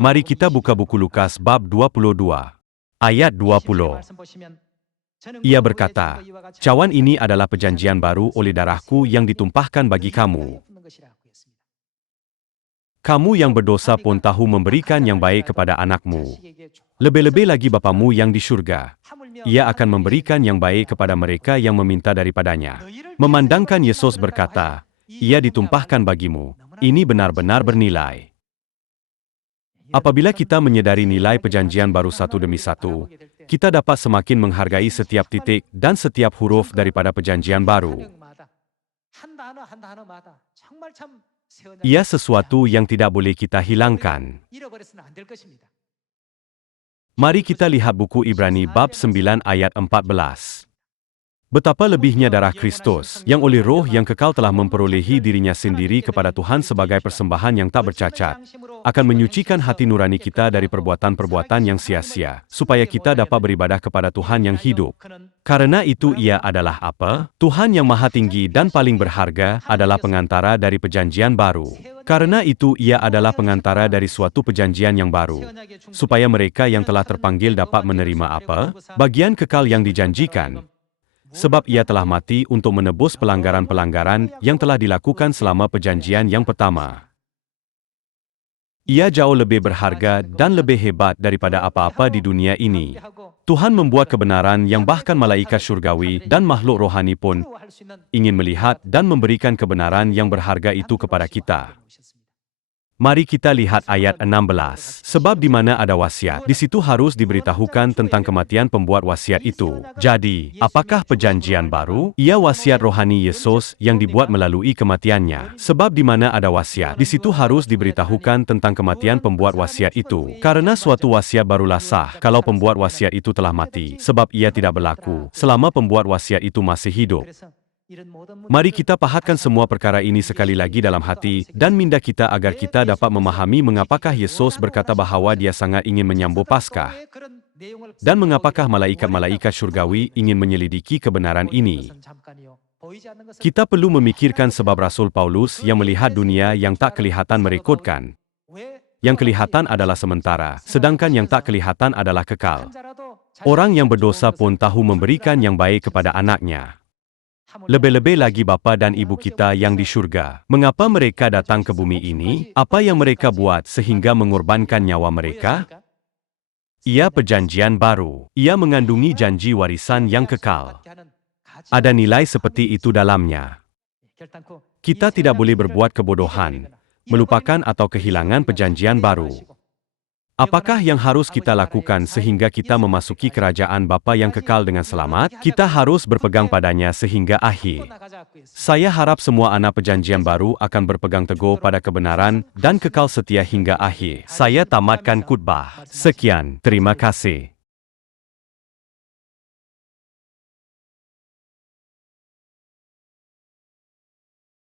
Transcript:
Mari kita buka buku Lukas bab 22, ayat 20. Ia berkata, "Cawan ini adalah perjanjian baru oleh darahku yang ditumpahkan bagi kamu. Kamu yang berdosa pun tahu memberikan yang baik kepada anakmu. Lebih-lebih lagi Bapamu yang di surga. Ia akan memberikan yang baik kepada mereka yang meminta daripadanya." Memandangkan Yesus berkata, "Ia ditumpahkan bagimu." Ini benar-benar bernilai. Apabila kita menyadari nilai perjanjian baru satu demi satu, kita dapat semakin menghargai setiap titik dan setiap huruf daripada perjanjian baru. Ia sesuatu yang tidak boleh kita hilangkan. Mari kita lihat buku Ibrani bab 9 ayat 14. Betapa lebihnya darah Kristus, yang oleh roh yang kekal telah memperolehi dirinya sendiri kepada Tuhan sebagai persembahan yang tak bercacat, akan menyucikan hati nurani kita dari perbuatan-perbuatan yang sia-sia, supaya kita dapat beribadah kepada Tuhan yang hidup. Karena itu Ia adalah apa? Tuhan yang maha tinggi dan paling berharga adalah pengantara dari perjanjian baru. Karena itu Ia adalah pengantara dari suatu perjanjian yang baru, supaya mereka yang telah terpanggil dapat menerima apa? Bagian kekal yang dijanjikan. Sebab Ia telah mati untuk menebus pelanggaran-pelanggaran yang telah dilakukan selama perjanjian yang pertama. Ia jauh lebih berharga dan lebih hebat daripada apa-apa di dunia ini. Tuhan membuat kebenaran yang bahkan malaikat syurgawi dan makhluk rohani pun ingin melihat dan memberikan kebenaran yang berharga itu kepada kita. Mari kita lihat ayat 16. Sebab di mana ada wasiat, di situ harus diberitahukan tentang kematian pembuat wasiat itu. Jadi, apakah perjanjian baru? Ia wasiat rohani Yesus yang dibuat melalui kematiannya. Sebab di mana ada wasiat, di situ harus diberitahukan tentang kematian pembuat wasiat itu. Karena suatu wasiat barulah sah kalau pembuat wasiat itu telah mati, sebab ia tidak berlaku selama pembuat wasiat itu masih hidup. Mari kita pahatkan semua perkara ini sekali lagi dalam hati dan minda kita agar kita dapat memahami mengapakah Yesus berkata bahawa Dia sangat ingin menyambut Paskah. Dan mengapakah malaikat-malaikat syurgawi ingin menyelidiki kebenaran ini. Kita perlu memikirkan sebab Rasul Paulus yang melihat dunia yang tak kelihatan merekodkan. Yang kelihatan adalah sementara, sedangkan yang tak kelihatan adalah kekal. Orang yang berdosa pun tahu memberikan yang baik kepada anaknya. Lebih-lebih lagi Bapa dan Ibu kita yang di surga. Mengapa mereka datang ke bumi ini? Apa yang mereka buat sehingga mengorbankan nyawa mereka? Ia perjanjian baru. Ia mengandungi janji warisan yang kekal. Ada nilai seperti itu dalamnya. Kita tidak boleh berbuat kebodohan, melupakan atau kehilangan perjanjian baru. Apakah yang harus kita lakukan sehingga kita memasuki kerajaan Bapa yang kekal dengan selamat? Kita harus berpegang padanya sehingga akhir. Saya harap semua anak perjanjian baru akan berpegang teguh pada kebenaran dan kekal setia hingga akhir. Saya tamatkan khutbah. Sekian, terima kasih.